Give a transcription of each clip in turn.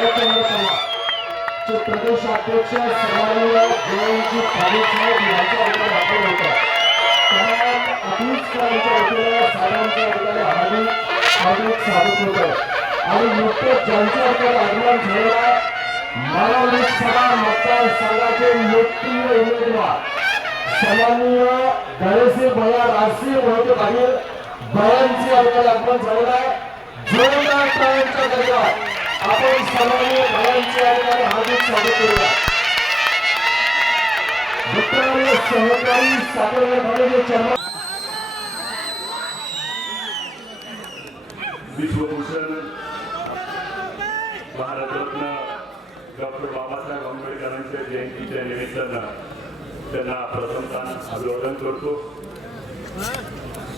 शरदचंद्र पवार प्रदेश अध्यक्ष यांच्या वतीने आपण होतं. तमाम अभीष्टांच्या वतीने साहेबांच्या वतीने हार्दिक हार्दिक स्वागत होतं. आणि नुकतेच ज्यांच्या वतीने आगमन झालेला मला लोकसभा मतदारसंघाचे लोकप्रिय उमेदवार सन्माननीय गणेशजी भया राष्ट्रीय मोहिते पाटील भयांची आपल्याला आगमन झालेलं आहे. जोरदार आपण सन्माननीय भयांची हार्दिक स्वागत करूया. मित्रांनो सहकारी साखर कारखान्याचे चेअरमन विश्वभूषण भारतरत्न डॉक्टर बाबासाहेब आंबेडकरांच्या जयंतीच्या निमित्तानं त्यांना प्रथमतः अभिवादन करतो.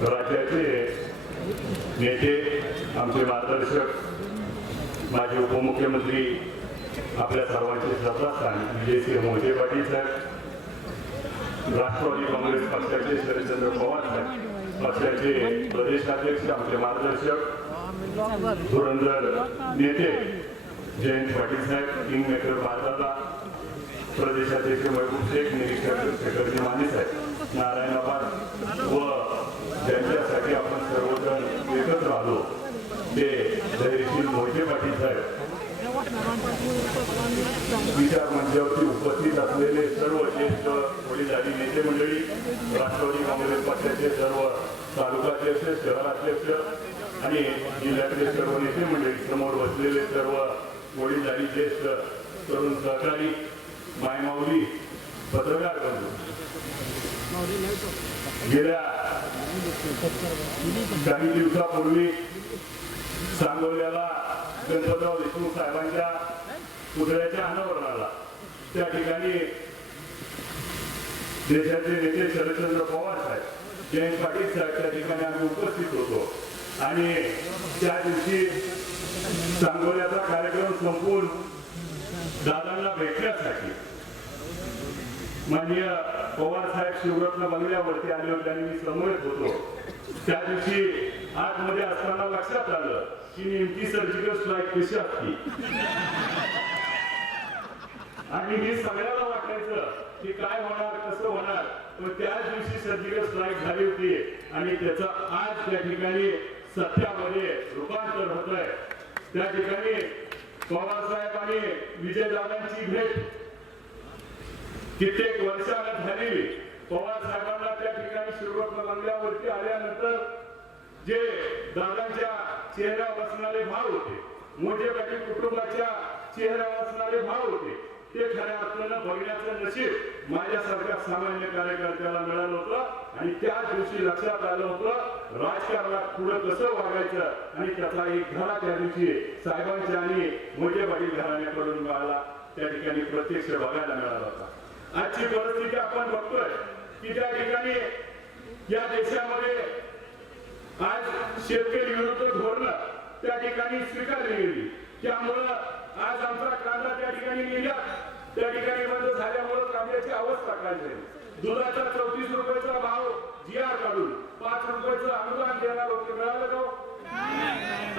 राज्याचे नेते आमचे मार्गदर्शक माजी उपमुख्यमंत्री आपल्या सर्वांचे श्रद्धास्थान विजयसिंह मोहिते पाटील साहेब राष्ट्रवादी काँग्रेस पक्षाचे शरदचंद्र पवार साहेब पक्षाचे प्रदेशाध्यक्ष आमचे मार्गदर्शक धुरंधर नेते जयंत पाटील साहेब किंग मेकर भारताचा प्रदेशाध्यक्ष महबूब शेख निरीक्षक शेखरजी माने साहेब नारायण आबाद व ज्यांच्यासाठी आपण सर्वजण एकत्र आलो ते धैर्यशील मोहिते पाटील साहेब विचार मंचावरती उपस्थित असलेले सर्व ज्येष्ठ वडीलधारी नेते मंडळी राष्ट्रवादी काँग्रेस पक्षाचे सर्व तालुकाध्यक्ष शहराध्यक्ष आणि जिल्ह्यातले सर्व नेते मंडळी समोर बसलेले सर्व वडीलधारी ज्येष्ठ तरुण सहकारी मायमाऊली पत्रकार बंधू. गेल्या काही दिवसापूर्वी सांगोल्याला गणपतराव देशमुख साहेबांच्या पुतळ्याच्या अनावरणाला त्या ठिकाणी देशाचे नेते शरदचंद्र पवार साहेब जयंत पाटील साहेब त्या ठिकाणी आम्ही उपस्थित होतो. आणि त्या दिवशी सांगोल्याचा कार्यक्रम संपून दादांना भेटण्यासाठी माननीय पवार साहेब शिवरत्न बंगल्यावरती आले होते आणि मी समोरच होतो. त्या दिवशी आतमध्ये असताना लक्षात आलं की नेमकी सर्जिकल स्ट्राईक कशी असती. आणि हे सगळ्याला वाटायचं की काय होणार कसं होणार. पण त्याच दिवशी सर्जिकल स्ट्राईक झाली होती आणि त्याचं आज त्या ठिकाणी सत्यामध्ये रूपांतर होत आहे त्या ठिकाणी पवार साहेब आणि विजयदादांची भेट कित्येक वर्षाला झाली. पवार साहेबांना त्या ठिकाणी शिवरत्न बंगल्यावरती आल्यानंतर जे दादांच्या चेहऱ्यावर बसणारे भाव होते मोठे पाटील कुटुंबाच्या चेहऱ्या बसणारे भाव होते ते खऱ्या अर्थानं बघण्याचं नशीब माझ्यासारख्या सामान्य कार्यकर्त्याला मिळालं होतं आणि त्या दिवशी लक्षात आलं होतं राजकारणात पुढे कसं वागायचं आणि त्याचा एक धडा त्या दिवशी साहेबांच्या आणि मोठे पाटील घराण्याकडून मिळाला त्या ठिकाणी प्रत्यक्ष बघायला मिळाला होता. आजची परिस्थिती आपण बघतोय की त्या ठिकाणी या देशामध्ये आज शेतकरी विरुद्ध धोरण त्या ठिकाणी स्वीकारली गेली. त्यामुळं आज आमचा कांदा त्या ठिकाणी निर्यात त्या ठिकाणी बंद झाल्यामुळं कांद्याची अवस्था काय झाली दुधाचा चौतीस रुपयाचा भाव जी आर काढून पाच रुपयाचं अनुदान देणार होते. मिळालं का हो?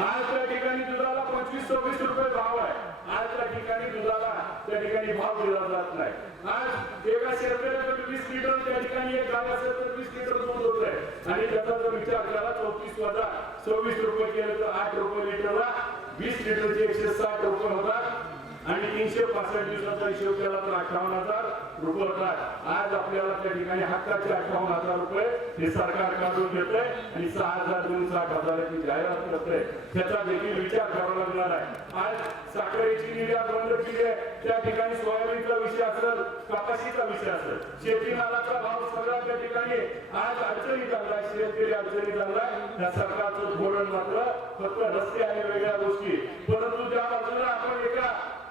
आज त्या ठिकाणी दुधाला पंचवीस सव्वीस रुपये भाव आहे. आज त्या ठिकाणी दुधाला त्या ठिकाणी भाव दिला जात नाही. आज एका शेतकऱ्याकडे वीस लिटर त्या ठिकाणी एक गाव असेल तर वीस लिटर दूध होत आहे आणि त्याचा जर विचार केला चौतीस वजा सव्वीस रुपये केलं तर आठ रुपये लिटरला वीस लिटरचे एकशे साठ रुपये होतात. आणि तीनशे पासष्ट दिवसाचा हिशोब केला तर अठ्ठावन्न हजार रुपये होतात आज आपल्याला त्या ठिकाणी हक्काचे अठ्ठावन्न हजार रुपये हे सरकार काढून घेते आणि सहा हजार दोन साठ हजाराची जाहिरात करते त्याचा देखील विचार करावा लागणार आहे. आज साखरेची निर्यात बंद केली आहे. त्या ठिकाणी सोयाबीनचा विषय असेल कपाशीचा विषय असेल शेतीमालाचा भाव सगळा त्या ठिकाणी आज अडचणी आलाय शेतकरी अडचणी आलाय. त्या सरकारचं धोरण मात्र फक्त रस्ते आणि वेगळ्या गोष्टी. परंतु त्या बाजूला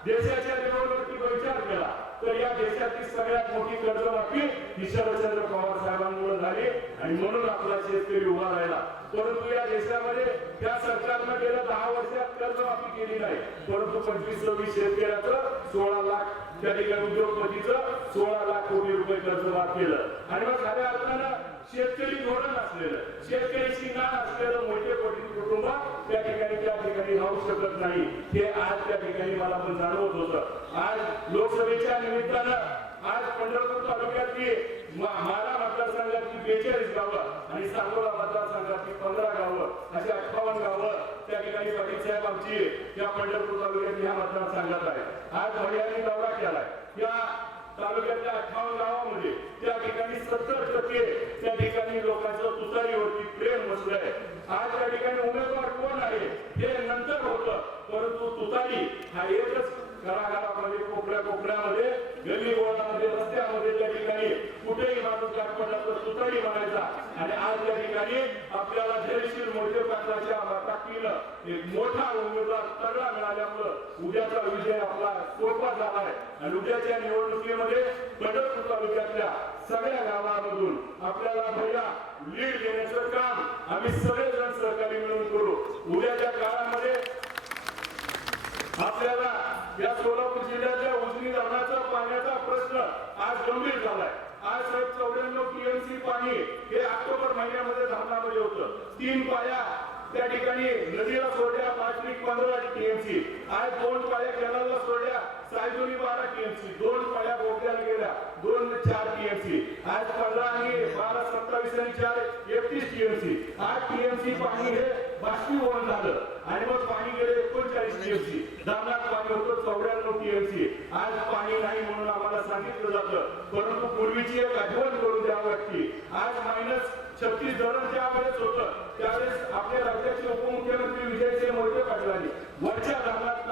देशाच्या लेवलवरती विचार केला तर या देशातील सगळ्यात मोठी कर्जमाफी ही शरदचंद्र पवार साहेबांमुळे झाली आणि म्हणून आपला शेतकरी उभा राहिला. परंतु या देशामध्ये त्या सरकारनं गेल्या दहा वर्षात कर्जमाफी केली नाही. परंतु पंचवीस सव्वीस शेतकऱ्याचं सोळा लाख त्या ठिकाणी उद्योगपतीचं सोळा लाख कोटी रुपये कर्जमाफ केलं. आणि मग खऱ्या अर्थानं शेतकरी धोरण असलेलं शेतकऱ्याची नाण असलेलं मोठे कोटी कुटुंब त्या ठिकाणी त्या ठिकाणी राहू शकत नाही. हे आज त्या ठिकाणी मला पण जाणवत होतं. आज लोकसभेच्या निमित्तानं आज पंढरपूर तालुक्यातली माला मतदारसंघातली बेचाळीस गावं आणि सांगोला मतदारसंघातली पंधरा गावं अशी अठ्ठावन्न गावं त्या ठिकाणी पाटील साहेब आमची या पंढरपूर तालुक्यात या मतदारसंघात आहे. आज भैयानी दौरा केलाय. या तालुक्यातल्या अठ्ठावन्न गावामध्ये त्या ठिकाणी सत्तर टक्के त्या ठिकाणी लोकांचं तुतारीवरती प्रेम बसलंय आज त्या ठिकाणी उमेदवार कोण आहे हे नंतर होतं परंतु तुतारी हा एकच घराघरामध्ये कोपऱ्या कोपऱ्यामध्ये गल्ली वळणामध्ये रस्त्यामध्ये त्या ठिकाणी कुठेही माणूस गाठ पडला तर तुतारी म्हणायचा. आणि आज त्या ठिकाणी आपल्याला धैर्यशील मोठे पात्राच्या ताकदीनं एक मोठा उमेदवार तगडा मिळाल्यामुळं उद्याचा विजय आपला सोपा झाला आहे आणि उद्याच्या निवडणुकीमध्ये पंढरपूर तालुक्यातल्या सगळ्या गावामधून आपल्याला पहिला लीड देण्याचं काम आम्ही सगळेजण सहकारी मिळून करू. उद्याच्या काळामध्ये आपल्याला या सोलापूर जिल्ह्याच्या उजनी धरणाचा पाण्याचा प्रश्न आज गंभीर झालाय. आज साहेब चौऱ्याण्णव टीएमसी पाणी हे ऑक्टोबर महिन्यामध्ये धरणामध्ये होतं. तीन पाया त्या ठिकाणी नदीला सोडल्या पाचवी पंधरा टीएमसी आज दोन पाया कॅनलला सोडल्या सायजुनी बारा टीएमसी दोन पाया बोगद्याला गेल्या दोन चार टीएमसी आज पंधरा आणि बारा सत्तावीस आणि चार एकतीस टीएमसी आज टीएमसी पाणी हे बाष्पीभवन झालं आणि मग पाणी गेले एकोणचाळीस टीएमसी धरणात पाणी होतं चौऱ्याण्णव टीएमसी आज पाणी नाही म्हणून आम्हाला सांगितलं जातं. परंतु पूर्वीची एक आठवण करून द्यावं लागते आज मायनस छत्तीस धरण त्यावेळेस होतं. त्यावेळेस आपल्या राज्याचे उपमुख्यमंत्री विजयसिंह मोहिते पाटलांनी वरच्या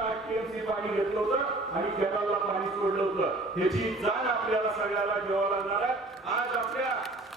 आठ टीएमसी पाणी घेतलं होतं आणि केरळला पाणी सोडलं होतं. ह्याची जाण आपल्याला सगळ्याला घ्यावं लागणार आहे. आज आपल्या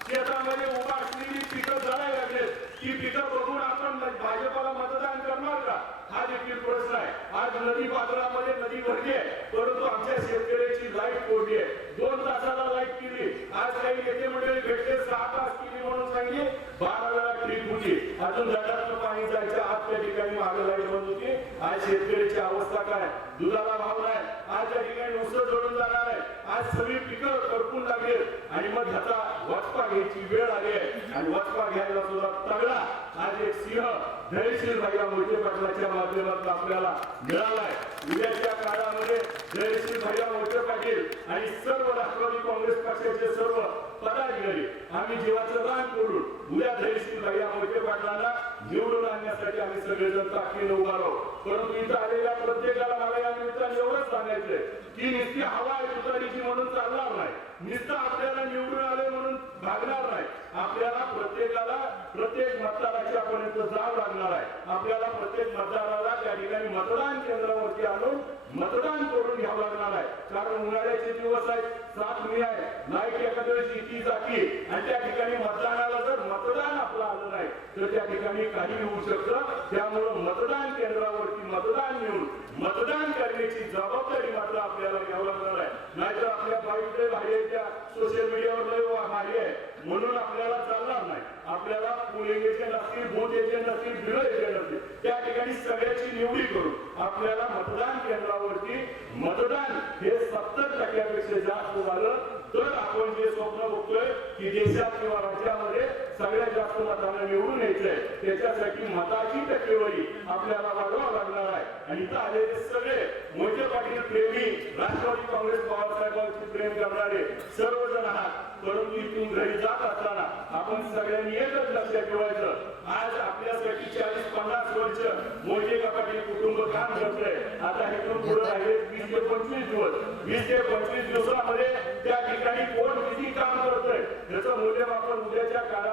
शेतामध्ये उभा असलेली पिकं जळायला लागलेत. ती पिकं बघून आपण भाजपाला मतदान करणार का? हा देखील प्रश्न आहे. आज नदी पात्रामध्ये नदी भरली आहे परंतु आमच्या शेतकऱ्याची लाइट कोरली आहे दोन तासाला लाइट केली आज काही नेते मंडळी भेटले सहा तास केली म्हणून सांगितले बारा वेळा ट्रीप होती अजून धरणातलं पाणी जायचं आज त्या ठिकाणी मागे लाइट बंद होती. आज शेतकऱ्याची अवस्था काय? दुधाला भाव नाही. आज त्या ठिकाणी नुसतं जोडून जाणार आहे. आज सगळी पिकं करपून लागली आणि मग ह्याचा वाचपा घ्यायची वेळ आली आहे. आणि वाचपा घ्यायला सुद्धा तगडा. आज एक सिंह धैर्यशील भाईला मोठे पाटलाच्या माध्यमातून आपल्याला मिळालाय. उद्याच्या काळामध्ये धैर्यशील भाईला मोठे पाटील आणि सर्व राष्ट्रवादी काँग्रेस पक्षाचे सर्व पदाधिकारी आम्ही जीवाचं रान करून उद्या धैर्यशील भाईला मोठे पाटलांना निवडून आणण्यासाठी आम्ही सगळेजण ताकदीनं उभा राहू. परंतु इथं आलेल्या प्रत्येकाला मला या निमित्ताने एवढंच सांगायचंय की नुसती हवा आहे तुतारीची म्हणून चालणार नाही. नुसतं आपल्याला निवडून आले म्हणून भागणार नाही. आपल्याला प्रत्येकाला प्रत्येक मतदाराच्या पर्यंत जावं लागणार आहे. आपल्याला प्रत्येक मतदाराला त्या ठिकाणी मतदान केंद्रावरती आणून मतदान करून घ्यावं लागणार आहे. कारण उन्हाळ्याचे दिवस आहेत सात मे आहे. लाइट एखाद्या वेळेस इथे जाते आणि त्या ठिकाणी मतदानाला जर मतदान आपलं आलं नाही तर त्या ठिकाणी काही होऊ शकतं. त्यामुळं मतदान केंद्रावरती मतदान घेऊन मतदान करण्याची जबाबदारी मात्र आपल्याला घ्यावं लागणार आहे. नाहीतर आपल्या बाईकडे लय त्या सोशल मीडियावर लय भारी आहे. म्हणून आपल्याला चालणार नाही. आपल्याला पूल एजंट असतील बूथ एजंट असतील बिलो एजंट असतील त्या ठिकाणी सगळ्याची निवडी करून आपल्याला मतदान केंद्रावरती मतदान हे सत्तर टक्क्यापेक्षा जास्त झालं. तर आपण जे स्वप्न बघतोय की देशात किंवा राज्यामध्ये सगळ्यात जास्त मतांना निवडून यायचंय त्याच्यासाठी मताची टक्केवारी आपल्याला वाढवा लागणार आहे. आणि इथं आलेले सगळे मोठे पाटील प्रेमी राष्ट्रवादी काँग्रेस बाबासाहेबांची प्रेम करणारे सर्वजण आहात. परंतु इथून घरी जात असताना आपण सगळ्यांनी एकच लक्षात ठेवायचं. आज आपल्यासाठी चाळीस पन्नास वर्ष मोठे पाटील कुटुंब काम करतंय. आता इथून पुढे राहिले वीस ते पंचवीस दिवस. वीस ते पंचवीस दिवसामध्ये त्या ठिकाणी कोण किती काम करतोय? त्याचं मूल्यमापन उद्याच्या काळात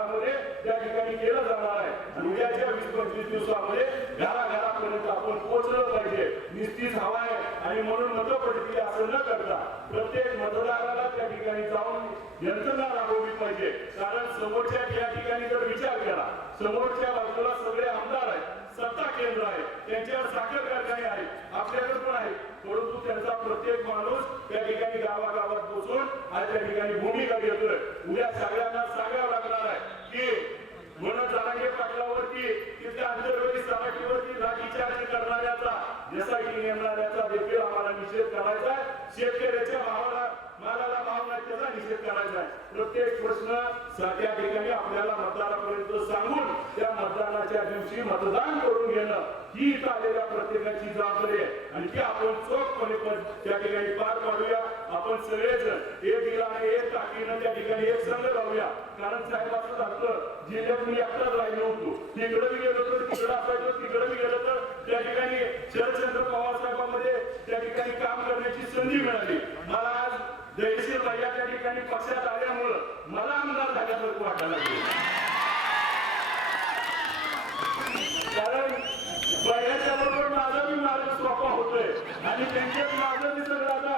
त्या ठिकाणी केलं जाणार आहे आणि उद्याच्या वीस पंचवीस दिवसामध्ये घराघरापर्यंत आपण पोहोचलं पाहिजे. निश्चित हवा आहे आणि म्हणून मतं असं न करता प्रत्येक मतदाराला त्या ठिकाणी जाऊन यंत्रणा राबवली पाहिजे. कारण समोरच्या या ठिकाणी जर विचार केला समोरच्या बाजूला सगळे आमदार आहेत सत्ता केंद्र आहे त्यांच्यावर साखर कारखाने आहेत आपल्याकडे पण आहेत परंतु त्यांचा प्रत्येक माणूस त्या ठिकाणी गावागावात पोहोचून आज त्या ठिकाणी भूमिका घेतोय उद्या सगळ्यांना सांगावं लागणार आहे की म्हणून जरांगे पाटलावरती तिथल्या आंतरवेळी सराठीवरती लाठीचार्ज करणाऱ्याचा एसआयटी नेमणाऱ्याचा देखील आम्हाला निषेध करायचा आहे शेतकऱ्याच्या भावाला मालाला भाव नाही त्याचा निषेध प्रत्येक प्रश्न स- त्या ठिकाणी आपल्याला मतदारापर्यंत सांगून त्या मतदानाच्या दिवशी मतदान करून घेणं ही इथं आलेल्या प्रत्येकाची जबाबदारी आहे. आणि ती आपण चोखपणे पण त्या ठिकाणी पार पाडूया. आपण सगळेजण एक दिलाने एक टाकीनं त्या ठिकाणी एक संघ लावूया कारण साहेब असं झालं जिल्ह्यात मी एकटाच राहिलो होतो. तिकडे तिकडे असायचो तिकडे बी गेलो तर त्या ठिकाणी शरदचंद्र पवार साहेबांमध्ये त्या ठिकाणी काम करण्याची संधी मिळाली मला आज जयशील भैया त्या ठिकाणी पक्षात आल्यामुळं मला आमदार झाल्यासारखं वाटायला लागलं कारण बघायच्या बरोबर माझा बी मार्ग सोपा होतोय आणि त्यांच्यात माझं बी सगळं आता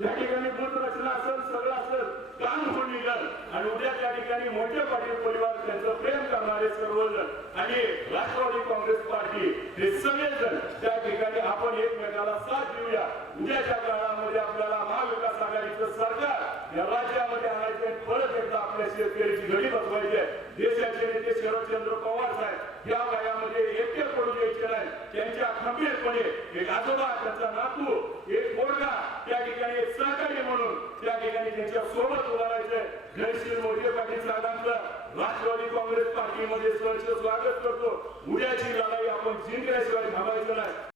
या ठिकाणी बुद्ध रचना असेल सगळं असेल काम होऊन निघाल. आणि उद्या त्या ठिकाणी मोठे पाटील परिवार त्यांचं प्रेम करणारे सर्वजण आणि राष्ट्रवादी काँग्रेस पार्टी हे सगळेजण त्या ठिकाणी आपण एकमेकाला साथ देऊया. उद्याच्या काळामध्ये आपल्याला महाविकास आघाडीचं सरकार या राज्यामध्ये आणायचे परत एकदा आपल्या शेतकऱ्याची घडी बसवायची आहे. देशाचे नेते शरदचंद्र